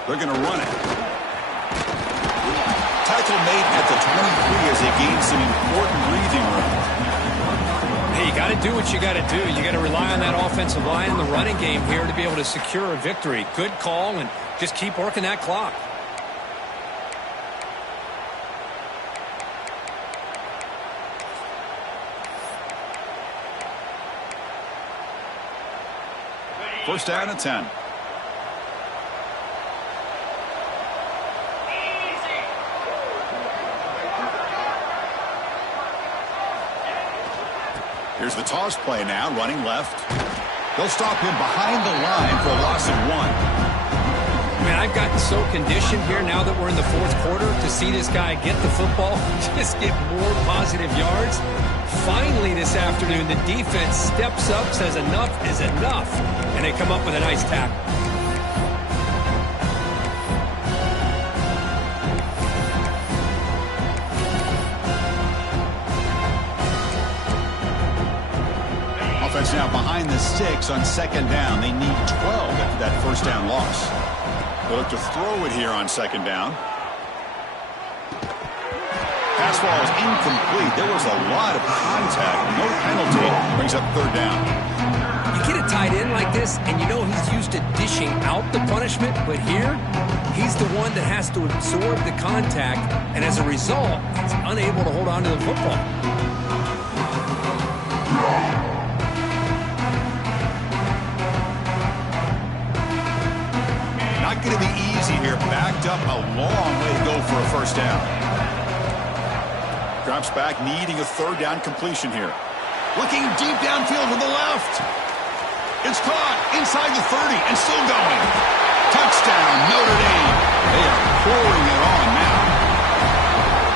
They're going to run it. Tackle made at the 23 as they gain some important breathing room. Hey, you got to do what you got to do. You got to rely on that offensive line in the running game here to be able to secure a victory. Good call, and just keep working that clock. First down and 10. Here's the toss play now, running left. They'll stop him behind the line for a loss of 1. Man, I've gotten so conditioned here now that we're in the fourth quarter to see this guy get the football, just get more positive yards. Finally this afternoon, the defense steps up, says enough is enough, and they come up with a nice tackle. Offense now behind the sticks on second down. They need 12 after that first down loss. They'll look to throw it here on second down. Pass ball is incomplete. There was a lot of contact. No penalty. Brings up third down. You get a tight end like this, and you know he's used to dishing out the punishment, but here, he's the one that has to absorb the contact, and as a result, he's unable to hold on to the football. Not going to be easy here. Backed up a long way to go for a first down. Drops back, needing a third down completion here. Looking deep downfield to the left. It's caught inside the 30 and still going. Touchdown, Notre Dame. They are pouring it on now.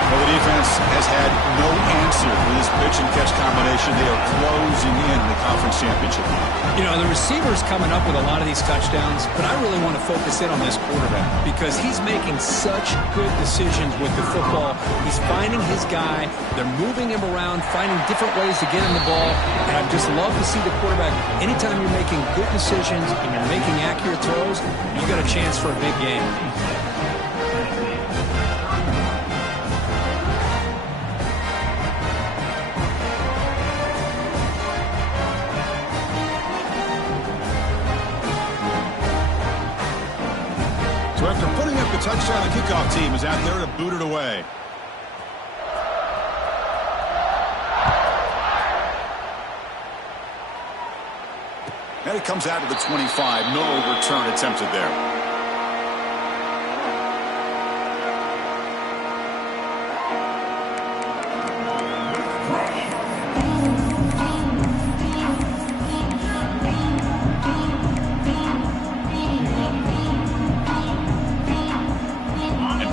Well, the defense has had no answer for this pitch and catch combination. They are closing in the conference championship. You know, the receiver's coming up with a lot of these touchdowns, but I really want to focus in on this quarterback because he's making such good decisions with the football. He's finding his guy. They're moving him around, finding different ways to get him the ball, and I just love to see the quarterback. Anytime you're making good decisions and you're making accurate throws, you got a chance for a big game. So after putting up the touchdown, the kickoff team is out there to boot it away. And it comes out to the 25. No return attempted there.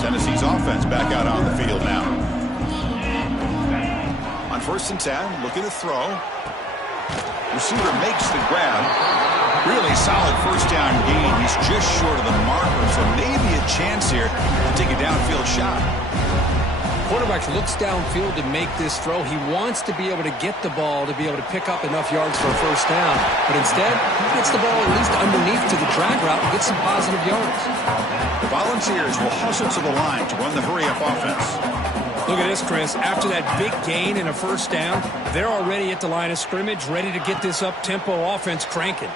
Tennessee's offense back out on the field now. On 1st and 10, looking to throw. Receiver makes the grab. Really solid first down gain. He's just short of the marker, so maybe a chance here to take a downfield shot. Quarterback looks downfield to make this throw. He wants to be able to get the ball to be able to pick up enough yards for a first down. But instead, he gets the ball at least underneath to the drag route and gets some positive yards. The Volunteers will hustle to the line to run the hurry-up offense. Look at this, Chris. After that big gain and a first down, they're already at the line of scrimmage, ready to get this up-tempo offense cranking.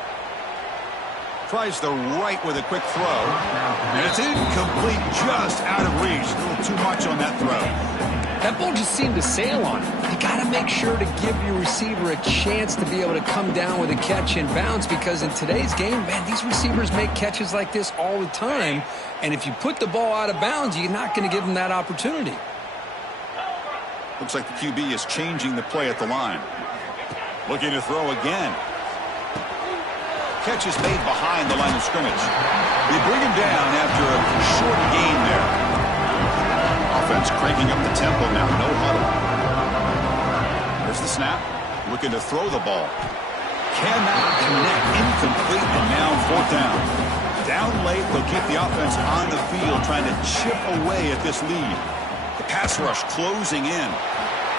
Tries the right with a quick throw. And it's incomplete, just out of reach. A little too much on that throw. That ball just seemed to sail on him. You got to make sure to give your receiver a chance to be able to come down with a catch and bounce, because in today's game, man, these receivers make catches like this all the time. And if you put the ball out of bounds, you're not going to give them that opportunity. Looks like the QB is changing the play at the line. Looking to throw again. Catch is made behind the line of scrimmage. They bring him down after a short gain there. Offense cranking up the tempo now. No huddle. There's the snap. Looking to throw the ball. Cannot connect. Incomplete, and now 4th down. Down late, they'll keep the offense on the field, trying to chip away at this lead. The pass rush closing in.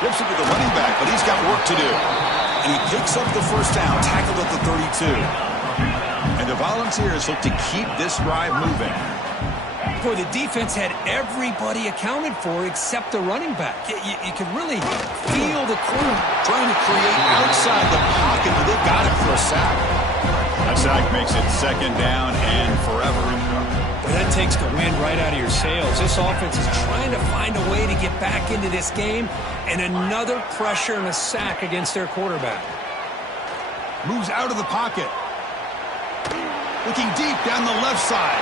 Flips it to the running back, but he's got work to do. And he picks up the first down, tackled at the 32. And the Volunteers look to keep this drive moving. Boy, the defense had everybody accounted for except the running back. You could really feel the corner trying to create outside the pocket, but they've got it for a sack. That sack makes it 2nd down and forever. But that takes the wind right out of your sails. This offense is trying to find a way to get back into this game, and another pressure and a sack against their quarterback. Moves out of the pocket. Looking deep down the left side.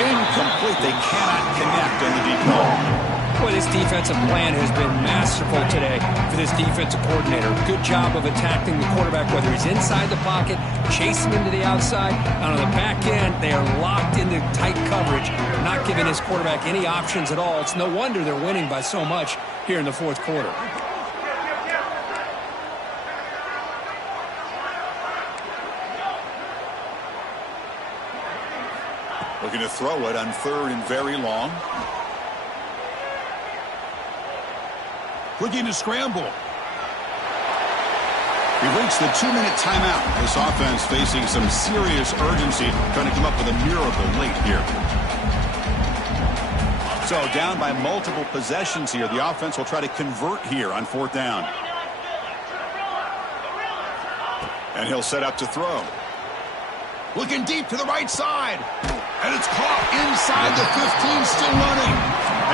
Incomplete. They cannot connect on the deep ball. Boy, this defensive plan has been masterful today for this defensive coordinator. Good job of attacking the quarterback, whether he's inside the pocket, chasing him to the outside. And on the back end, they are locked into tight coverage, not giving his quarterback any options at all. It's no wonder they're winning by so much here in the fourth quarter. Looking to throw it on 3rd and very long. Looking to scramble. We've reached the 2-minute timeout. This offense facing some serious urgency, trying to come up with a miracle late here. So down by multiple possessions here. The offense will try to convert here on 4th down. And he'll set up to throw. Looking deep to the right side. And it's caught inside the 15, still running.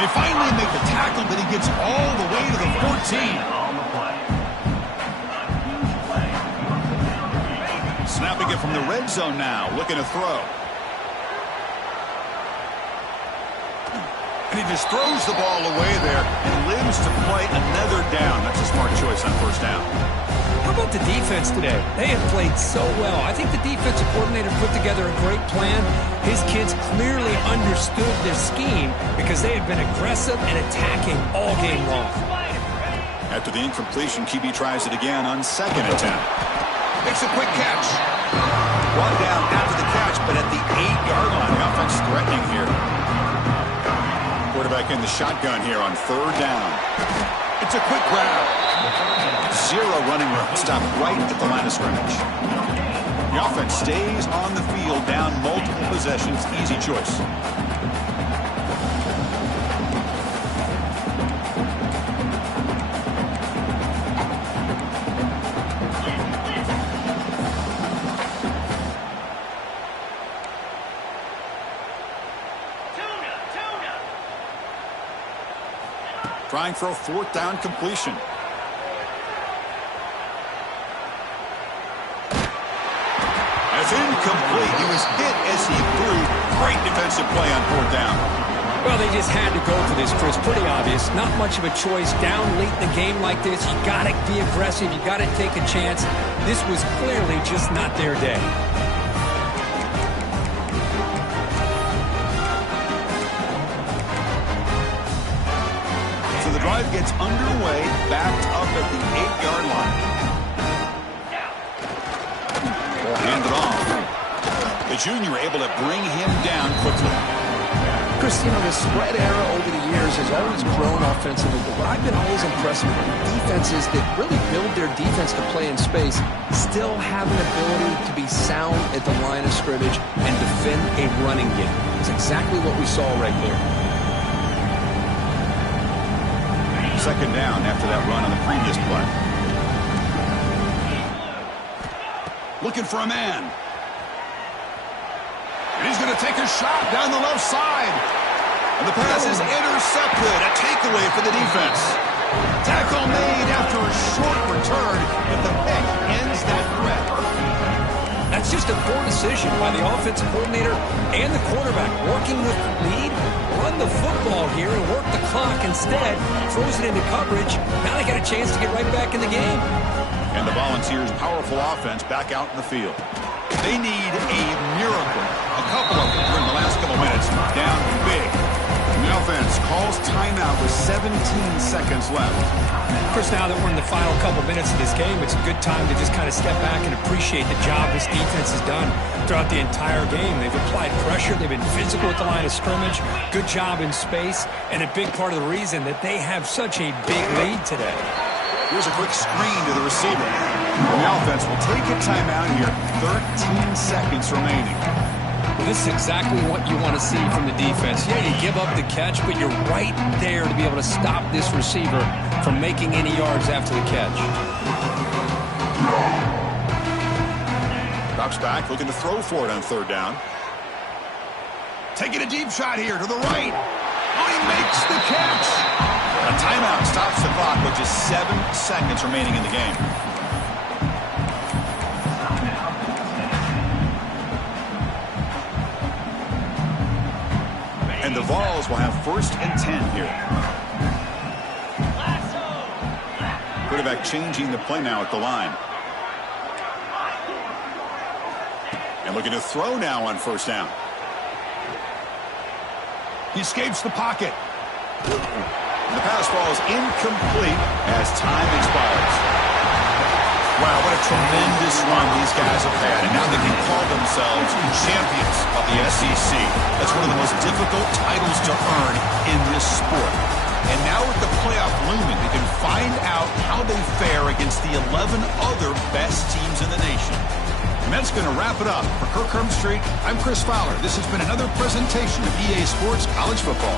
They finally make the tackle, but he gets all the way to the 14. Snapping it from the red zone now, looking to throw. And he just throws the ball away there and lives to play another down. That's a smart choice on 1st down. How about the defense today? They have played so well. I think the defensive coordinator put together a great plan. His kids clearly understood their scheme because they have been aggressive and attacking all game long. After the incompletion, QB tries it again on 2nd and 10. Makes a quick catch. Brought down after the catch, but at the 8-yard line. The offense threatening here. Quarterback in the shotgun here on 3rd down. It's a quick grab. 0 running room. Stopped right at the line of scrimmage. The offense stays on the field, down multiple possessions. Easy choice. Trying for a 4th down completion. It's incomplete. He was hit as he threw. Great defensive play on 4th down. Well, they just had to go for this, Chris. Pretty obvious. Not much of a choice. Down late in the game like this, you got to be aggressive. You got to take a chance. This was clearly just not their day. So the drive gets underway, backed up at the 8-yard line. Hand it off. The junior able to bring him down quickly. Chris, you know, the spread era over the years has always grown offensively, but what I've been always impressed with defenses that really build their defense to play in space still have an ability to be sound at the line of scrimmage and defend a running game. It's exactly what we saw right there. 2nd down after that run on the previous play. Looking for a man. And he's going to take a shot down the left side. And the pass is intercepted. A takeaway for the defense. Tackle made after a short return, but the pick ends that threat. That's just a poor decision by the offensive coordinator and the quarterback. Working with the lead, run the football here and work the clock. Instead, throws it into coverage. Now they got a chance to get right back in the game. And the Volunteers' powerful offense back out in the field. They need a miracle. A couple of them during the last couple minutes. Down big. And the offense calls timeout with 17 seconds left. Chris, now that we're in the final couple minutes of this game, it's a good time to just kind of step back and appreciate the job this defense has done throughout the entire game. They've applied pressure. They've been physical at the line of scrimmage. Good job in space. And a big part of the reason that they have such a big lead today. Here's a quick screen to the receiver. And the offense will take a timeout here. 13 seconds remaining. Well, this is exactly what you want to see from the defense. Yeah, you give up the catch, but you're right there to be able to stop this receiver from making any yards after the catch. Drops back, looking to throw for it on 3rd down. Taking a deep shot here to the right. Oh, he makes the catch. A timeout stops the clock with just 7 seconds remaining in the game. And the Vols will have 1st and 10 here. quarterback changing the play now at the line. And looking to throw now on first down. He escapes the pocket. The pass ball is incomplete as time expires. Wow, what a tremendous run these guys have had. And now they can call themselves champions of the SEC. That's one of the most difficult titles to earn in this sport. And now with the playoff looming, they can find out how they fare against the 11 other best teams in the nation. And that's going to wrap it up. For Kirk Street, I'm Chris Fowler. This has been another presentation of EA Sports College Football.